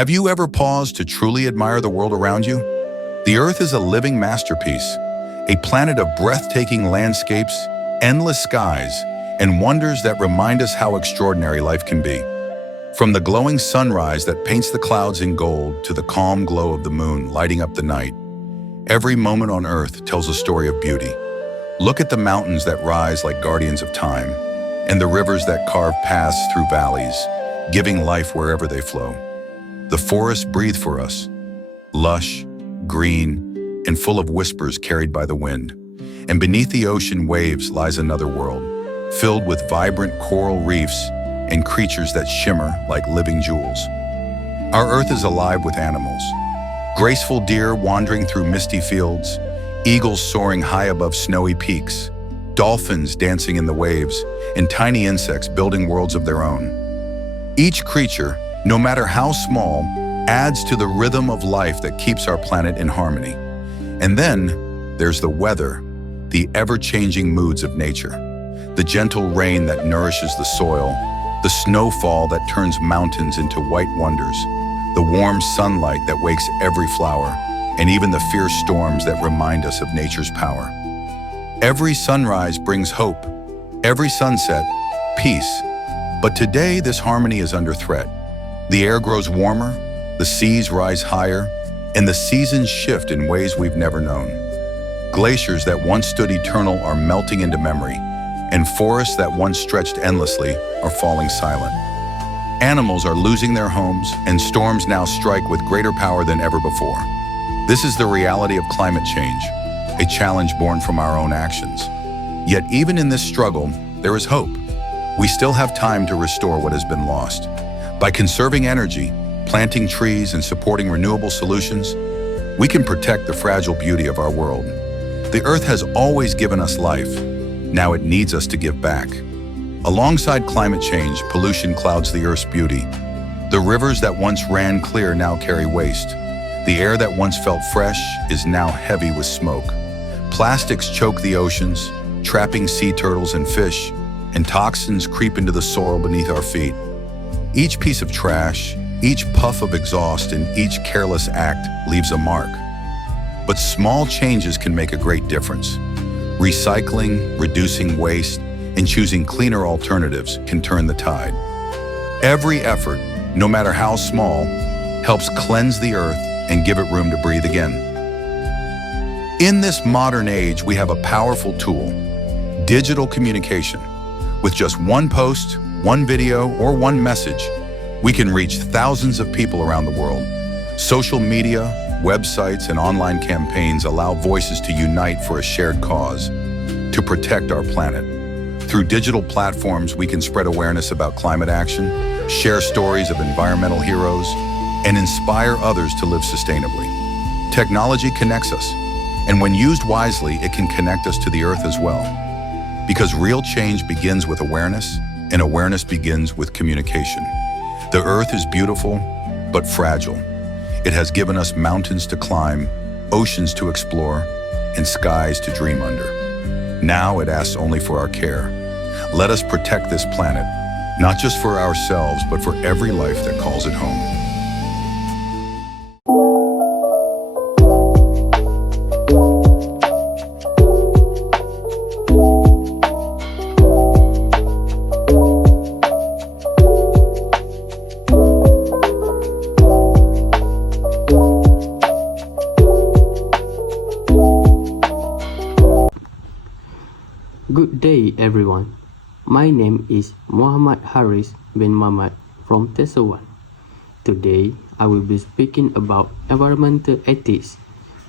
Have you ever paused to truly admire the world around you? The Earth is a living masterpiece, a planet of breathtaking landscapes, endless skies, and wonders that remind us how extraordinary life can be. From the glowing sunrise that paints the clouds in gold to the calm glow of the moon lighting up the night, every moment on Earth tells a story of beauty. Look at the mountains that rise like guardians of time, and the rivers that carve paths through valleys, giving life wherever they flow. The forests breathe for us, lush, green, and full of whispers carried by the wind. And beneath the ocean waves lies another world, filled with vibrant coral reefs and creatures that shimmer like living jewels. Our Earth is alive with animals. Graceful deer wandering through misty fields, eagles soaring high above snowy peaks, dolphins dancing in the waves, and tiny insects building worlds of their own. Each creature, no matter how small, adds to the rhythm of life that keeps our planet in harmony. And then there's the weather, the ever-changing moods of nature, the gentle rain that nourishes the soil, the snowfall that turns mountains into white wonders, the warm sunlight that wakes every flower, and even the fierce storms that remind us of nature's power. Every sunrise brings hope, every sunset, peace. But today, this harmony is under threat. The air grows warmer, the seas rise higher, and the seasons shift in ways we've never known. Glaciers that once stood eternal are melting into memory, and forests that once stretched endlessly are falling silent. Animals are losing their homes, and storms now strike with greater power than ever before. This is the reality of climate change, a challenge born from our own actions. Yet even in this struggle, there is hope. We still have time to restore what has been lost. By conserving energy, planting trees, and supporting renewable solutions, we can protect the fragile beauty of our world. The Earth has always given us life. Now it needs us to give back. Alongside climate change, pollution clouds the Earth's beauty. The rivers that once ran clear now carry waste. The air that once felt fresh is now heavy with smoke. Plastics choke the oceans, trapping sea turtles and fish, and toxins creep into the soil beneath our feet. Each piece of trash, each puff of exhaust, and each careless act leaves a mark. But small changes can make a great difference. Recycling, reducing waste, and choosing cleaner alternatives can turn the tide. Every effort, no matter how small, helps cleanse the Earth and give it room to breathe again. In this modern age, we have a powerful tool, digital communication. With just one post, one video, or one message, we can reach thousands of people around the world. Social media, websites, and online campaigns allow voices to unite for a shared cause, to protect our planet. Through digital platforms, we can spread awareness about climate action, share stories of environmental heroes, and inspire others to live sustainably. Technology connects us, and when used wisely, it can connect us to the Earth as well. Because real change begins with awareness, and awareness begins with communication. The Earth is beautiful, but fragile. It has given us mountains to climb, oceans to explore, and skies to dream under. Now it asks only for our care. Let us protect this planet, not just for ourselves, but for every life that calls it home. Good day everyone. My name is Muhammad Haris bin Muhammad from Tesawan. Today I will be speaking about environmental ethics,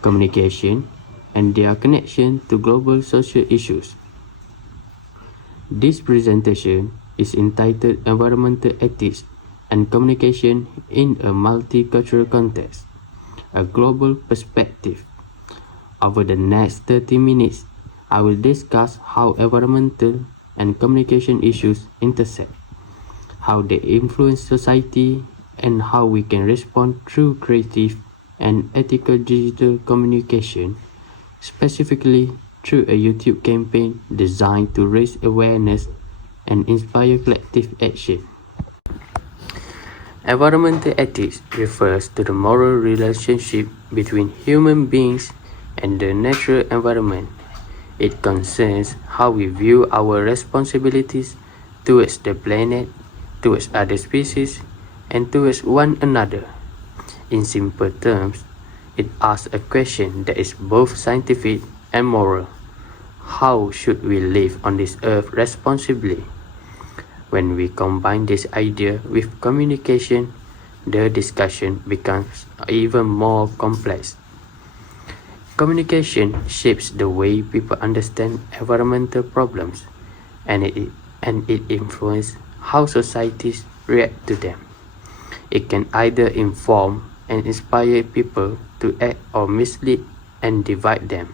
communication, and their connection to global social issues. This presentation is entitled Environmental Ethics and Communication in a Multicultural Context, a Global Perspective. Over the next 30 minutes, I will discuss how environmental and communication issues intersect, how they influence society, and how we can respond through creative and ethical digital communication, specifically through a YouTube campaign designed to raise awareness and inspire collective action. Environmental ethics refers to the moral relationship between human beings and the natural environment. It concerns how we view our responsibilities towards the planet, towards other species, and towards one another. In simple terms, it asks a question that is both scientific and moral. How should we live on this earth responsibly? When we combine this idea with communication, the discussion becomes even more complex. Communication shapes the way people understand environmental problems, and it influences how societies react to them. It can either inform and inspire people to act or mislead and divide them.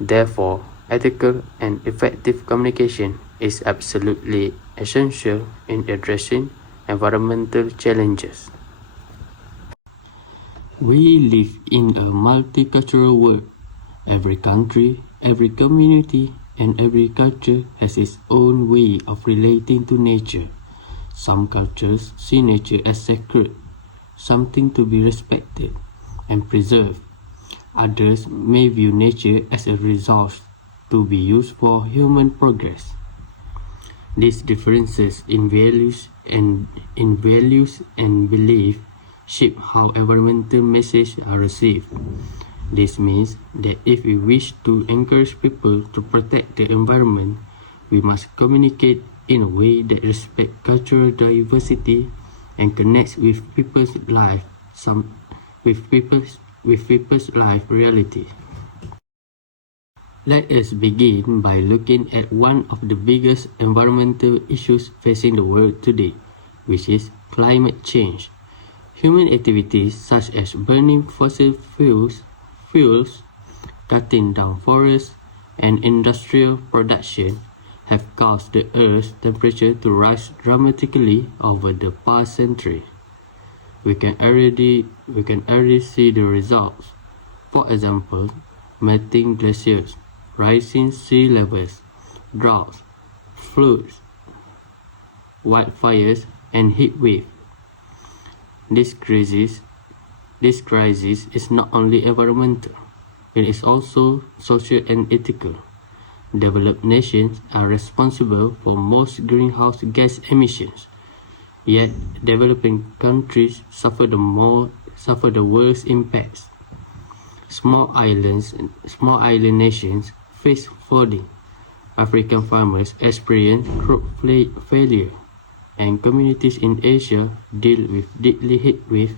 Therefore, ethical and effective communication is absolutely essential in addressing environmental challenges. We live in a multicultural world. Every country, every community, and every culture has its own way of relating to nature. Some cultures see nature as sacred, something to be respected and preserved. Others may view nature as a resource to be used for human progress. These differences in values and belief shape how environmental messages are received. This means that if we wish to encourage people to protect the environment, we must communicate in a way that respects cultural diversity and connects with people's life reality. Let us begin by looking at one of the biggest environmental issues facing the world today, which is climate change. Human activities such as burning fossil fuels, cutting down forests, and industrial production have caused the Earth's temperature to rise dramatically over the past century. We can already see the results. For example, melting glaciers, rising sea levels, droughts, floods, wildfires, and heat waves. This crisis is not only environmental, it is also social and ethical. Developed nations are responsible for most greenhouse gas emissions, yet developing countries suffer the worst impacts. Small island nations face flooding. African farmers experience crop failure, and communities in Asia deal with deadly heat waves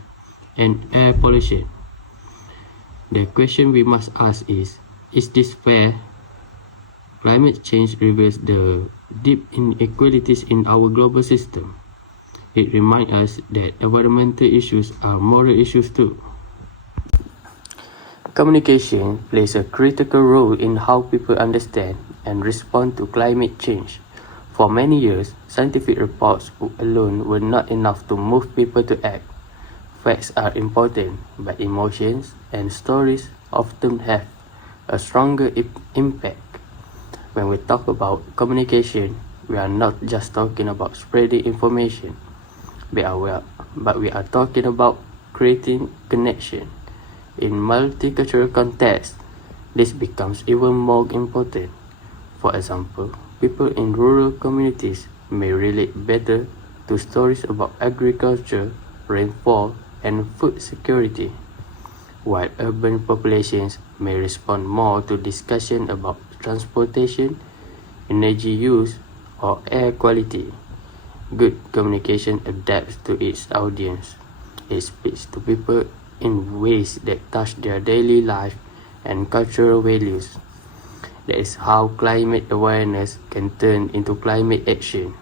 and air pollution. The question we must ask is this fair? Climate change reveals the deep inequalities in our global system. It reminds us that environmental issues are moral issues too. Communication plays a critical role in how people understand and respond to climate change. For many years, scientific reports alone were not enough to move people to act. Facts are important, but emotions and stories often have a stronger impact. When we talk about communication, we are not just talking about spreading information, but we are talking about creating connection. In multicultural contexts, this becomes even more important. For example, people in rural communities may relate better to stories about agriculture, rainfall, and food security, while urban populations may respond more to discussion about transportation, energy use, or air quality. Good communication adapts to its audience. It speaks to people in ways that touch their daily life and cultural values. That is how climate awareness can turn into climate action.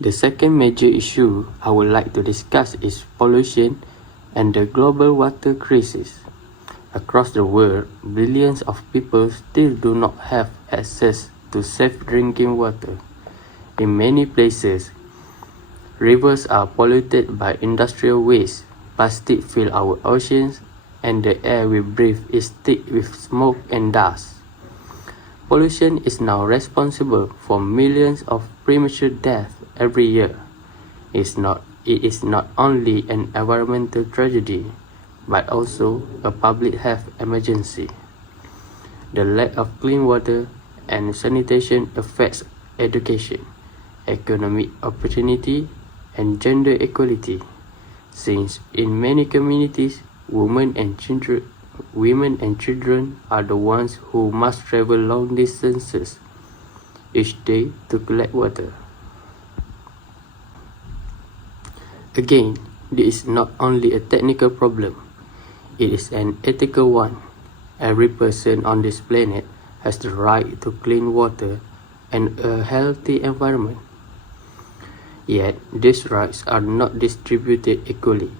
The second major issue I would like to discuss is pollution and the global water crisis. Across the world, billions of people still do not have access to safe drinking water. In many places, rivers are polluted by industrial waste, plastic fill our oceans, and the air we breathe is thick with smoke and dust. Pollution is now responsible for millions of premature deaths every year. It is not only an environmental tragedy, but also a public health emergency. The lack of clean water and sanitation affects education, economic opportunity, and gender equality, since in many communities, women and children are the ones who must travel long distances each day to collect water. Again, this is not only a technical problem, it is an ethical one. Every person on this planet has the right to clean water and a healthy environment. Yet, these rights are not distributed equally.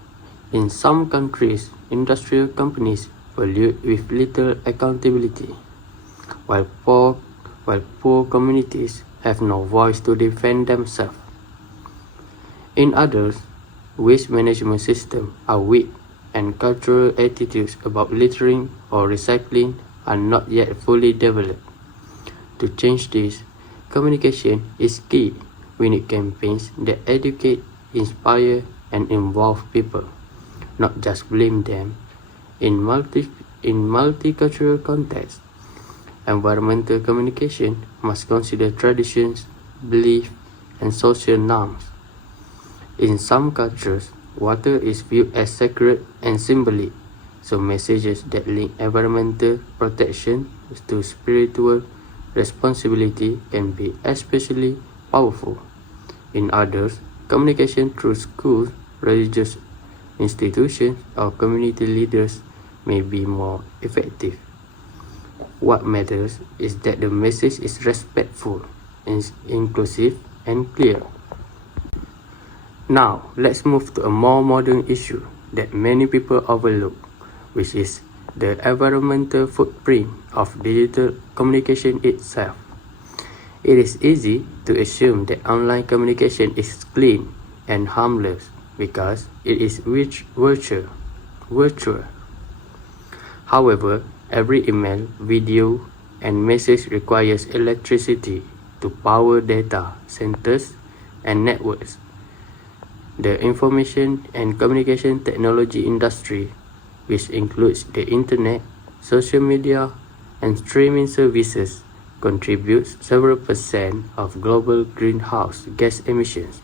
In some countries, industrial companies pollute with little accountability, while poor communities have no voice to defend themselves. In others, waste management systems are weak and cultural attitudes about littering or recycling are not yet fully developed. To change this, communication is key. We need campaigns that educate, inspire, and involve people, not just blame them. In multicultural contexts, environmental communication must consider traditions, beliefs, and social norms. In some cultures, water is viewed as sacred and symbolic, so messages that link environmental protection to spiritual responsibility can be especially powerful. In others, communication through schools, religious institutions, or community leaders may be more effective. What matters is that the message is respectful, inclusive, and clear. Now, let's move to a more modern issue that many people overlook, which is the environmental footprint of digital communication itself. It is easy to assume that online communication is clean and harmless because it is virtual. However, every email, video, and message requires electricity to power data centers and networks. The information and communication technology industry, which includes the internet, social media, and streaming services, contributes several percent of global greenhouse gas emissions,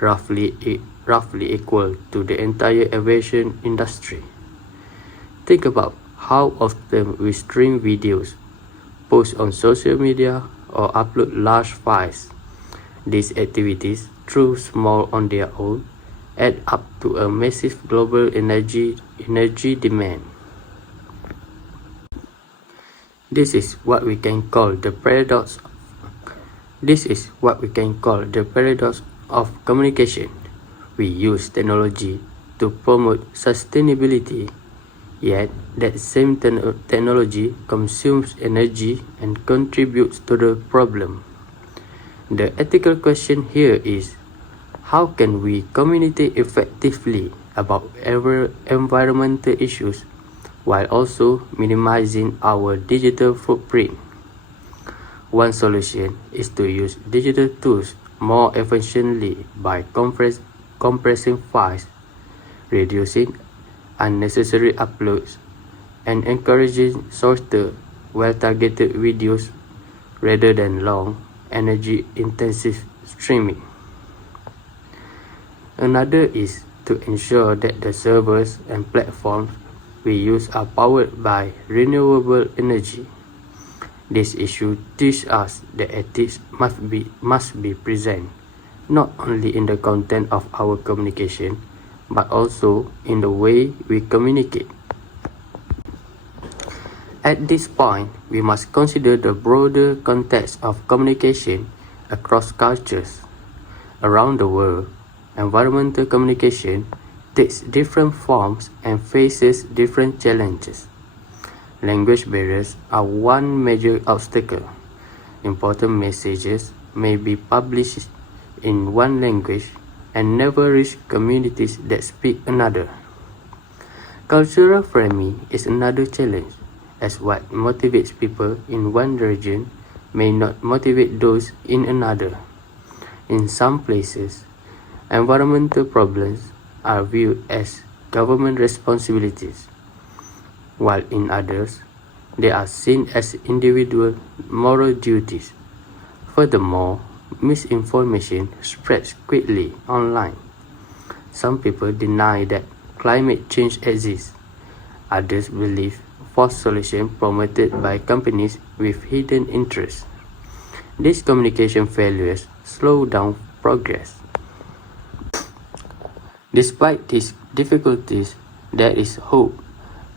roughly equal to the entire aviation industry. Think about how often we stream videos, post on social media, or upload large files. These activities, though small on their own, add up to a massive global energy demand. This is what we can call the paradox of communication. We use technology to promote sustainability, yet that same technology consumes energy and contributes to the problem. The ethical question here is, how can we communicate effectively about environmental issues while also minimizing our digital footprint? One solution is to use digital tools more efficiently by compressing files, reducing unnecessary uploads, and encouraging shorter, well-targeted videos rather than long, energy-intensive streaming. Another is to ensure that the servers and platforms we use are powered by renewable energy. This issue teaches us that ethics must be present, not only in the content of our communication, but also in the way we communicate. At this point, we must consider the broader context of communication across cultures. Around the world, environmental communication takes different forms and faces different challenges. Language barriers are one major obstacle. Important messages may be published in one language and never reach communities that speak another. Cultural framing is another challenge, as what motivates people in one region may not motivate those in another. In some places, environmental problems are viewed as government responsibilities, while in others, they are seen as individual moral duties. Furthermore, misinformation spreads quickly online. Some people deny that climate change exists. Others believe false solutions promoted by companies with hidden interests. These communication failures slow down progress. Despite these difficulties, there is hope.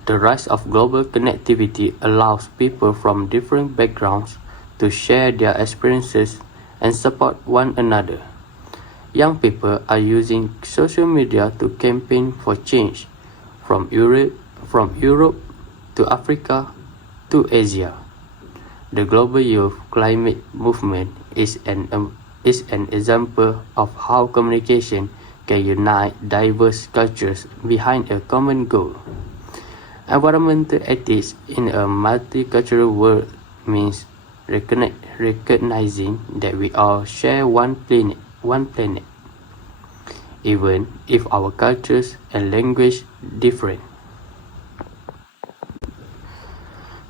The rise of global connectivity allows people from different backgrounds to share their experiences and support one another. Young people are using social media to campaign for change from Europe to Africa to Asia. The Global Youth Climate Movement is an example of how communication can unite diverse cultures behind a common goal. Environmental ethics in a multicultural world means recognizing that we all share one planet, even if our cultures and language differ.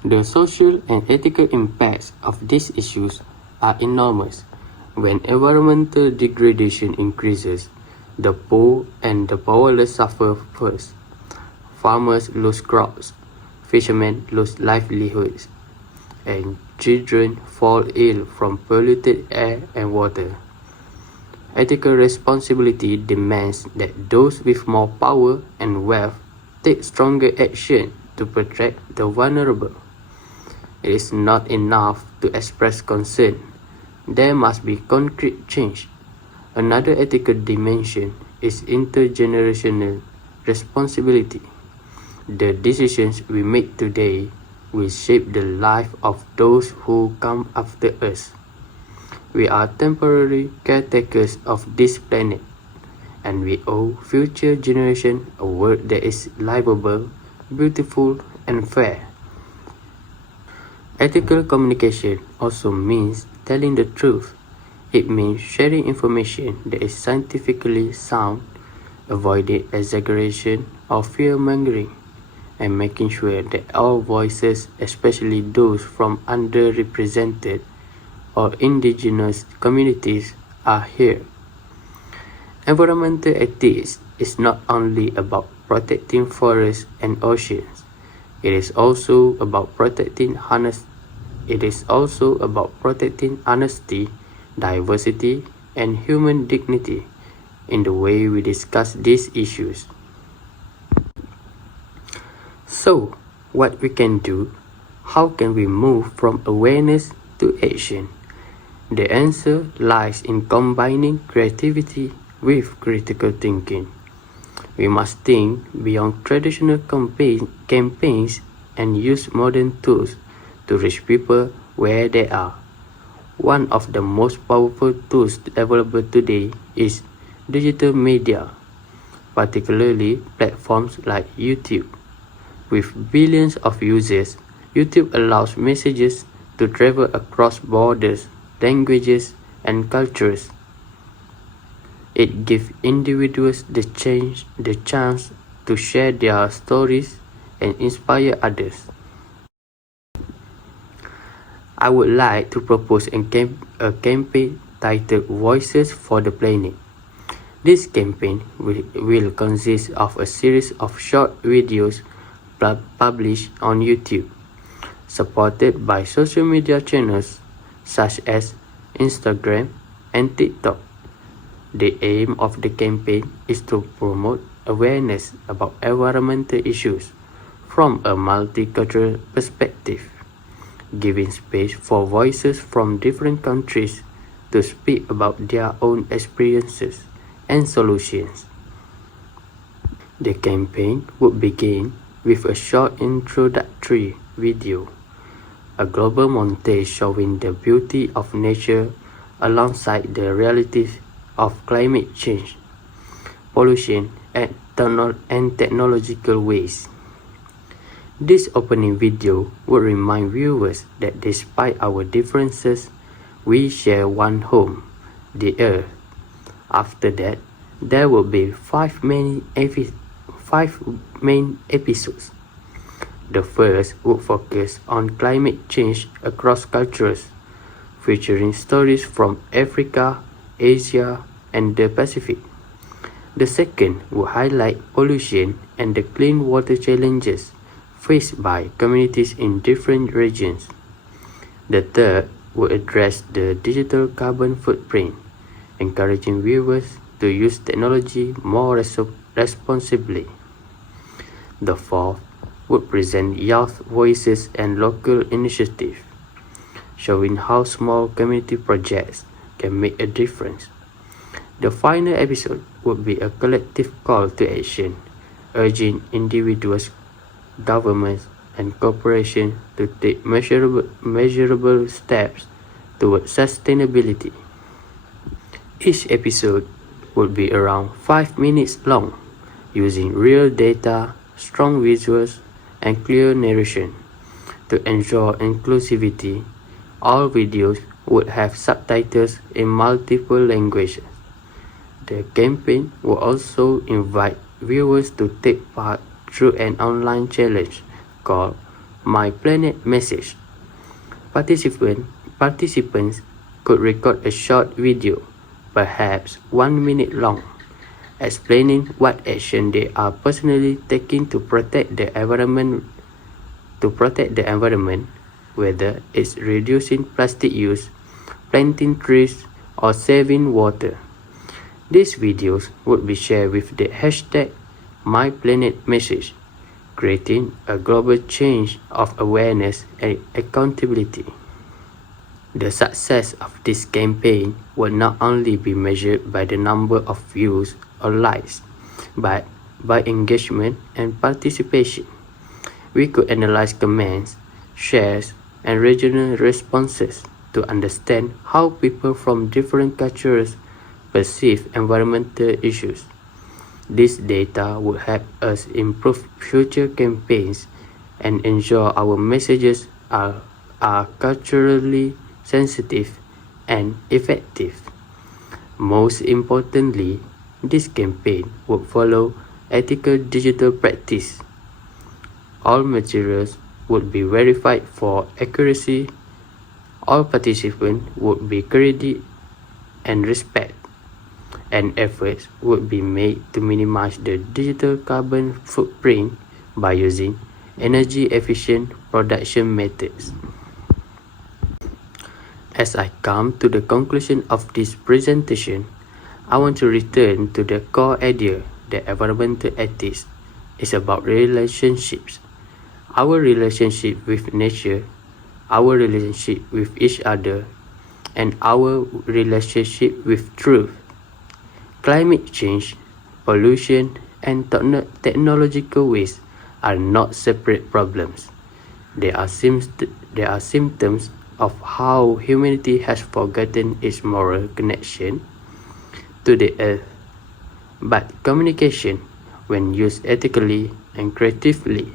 The social and ethical impacts of these issues are enormous. When environmental degradation increases, the poor and the powerless suffer first. Farmers lose crops, fishermen lose livelihoods, and children fall ill from polluted air and water. Ethical responsibility demands that those with more power and wealth take stronger action to protect the vulnerable. It is not enough to express concern. There must be concrete change. Another ethical dimension is intergenerational responsibility. The decisions we make today will shape the life of those who come after us. We are temporary caretakers of this planet, and we owe future generations a world that is livable, beautiful, and fair. Ethical communication also means telling the truth. It means sharing information that is scientifically sound, avoiding exaggeration or fear-mongering, and making sure that all voices, especially those from underrepresented or indigenous communities, are heard. Environmental ethics is not only about protecting forests and oceans. It is also about protecting honesty, diversity, and human dignity in the way we discuss these issues. So, what we can do? How can we move from awareness to action? The answer lies in combining creativity with critical thinking. We must think beyond traditional campaigns and use modern tools to reach people where they are. One of the most powerful tools available today is digital media, particularly platforms like YouTube. With billions of users, YouTube allows messages to travel across borders, languages, and cultures. It gives individuals the chance to share their stories and inspire others. I would like to propose a campaign titled Voices for the Planet. This campaign will consist of a series of short videos published on YouTube, supported by social media channels such as Instagram and TikTok. The aim of the campaign is to promote awareness about environmental issues from a multicultural perspective, giving space for voices from different countries to speak about their own experiences and solutions. The campaign would begin with a short introductory video, a global montage showing the beauty of nature alongside the realities of climate change, pollution, and technological waste. This opening video would remind viewers that despite our differences, we share one home, the Earth. After that, there will be five main episodes. The first would focus on climate change across cultures, featuring stories from Africa, Asia, and the Pacific. The second would highlight pollution and the clean water challenges faced by communities in different regions. The third would address the digital carbon footprint, encouraging viewers to use technology more responsibly. The fourth would present youth voices and local initiatives, showing how small community projects can make a difference. The final episode would be a collective call to action, urging individuals, governments, and corporations to take measurable steps towards sustainability. Each episode would be around 5 minutes long, using real data, strong visuals, and clear narration. To ensure inclusivity, all videos would have subtitles in multiple languages. The campaign will also invite viewers to take part through an online challenge called My Planet Message. Participants could record a short video, perhaps 1 minute long, explaining what action they are personally taking to protect the environment, whether it's reducing plastic use, planting trees, or saving water. These videos would be shared with the hashtag MyPlanetMessage, creating a global change of awareness and accountability. The success of this campaign will not only be measured by the number of views or likes, but by engagement and participation. We could analyze comments, shares, and regional responses to understand how people from different cultures perceive environmental issues. This data would help us improve future campaigns and ensure our messages are culturally sensitive and effective. Most importantly, this campaign would follow ethical digital practice. All materials would be verified for accuracy. All participants would be credited and respected, and efforts would be made to minimize the digital carbon footprint by using energy-efficient production methods. As I come to the conclusion of this presentation, I want to return to the core idea that environmental ethics is about relationships. Our relationship with nature, our relationship with each other, and our relationship with truth. Climate change, pollution, and technological waste are not separate problems. They are symptoms of how humanity has forgotten its moral connection to the earth. But communication, when used ethically and creatively,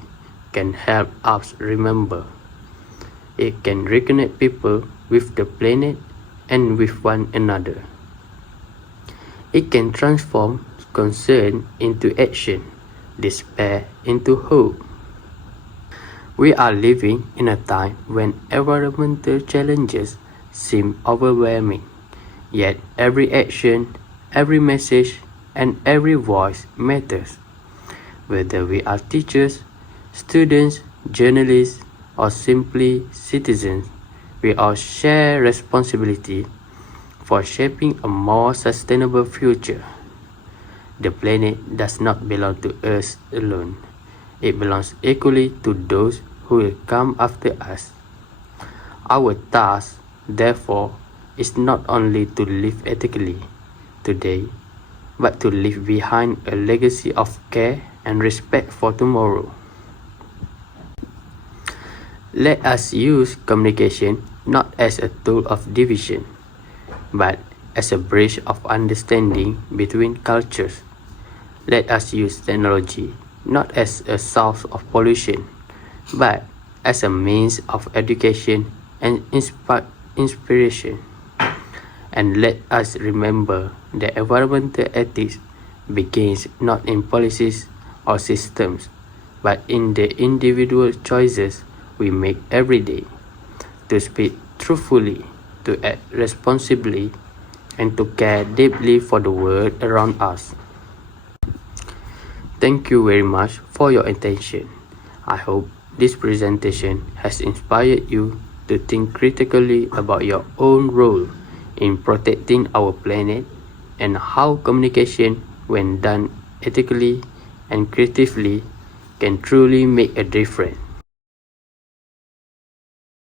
can help us remember. It can reconnect people with the planet and with one another. It can transform concern into action, despair into hope. We are living in a time when environmental challenges seem overwhelming, yet every action, every message, and every voice matters. Whether we are teachers, students, journalists, or simply citizens, we all share responsibility for shaping a more sustainable future. The planet does not belong to us alone. It belongs equally to those who will come after us. Our task, therefore, is not only to live ethically today, but to leave behind a legacy of care and respect for tomorrow. Let us use communication not as a tool of division, but as a bridge of understanding between cultures. Let us use technology not as a source of pollution, but as a means of education and inspiration. And let us remember that environmental ethics begins not in policies or systems, but in the individual choices we make every day to speak truthfully, to act responsibly, and to care deeply for the world around us. Thank you very much for your attention. I hope this presentation has inspired you to think critically about your own role in protecting our planet and how communication, when done ethically and creatively, can truly make a difference.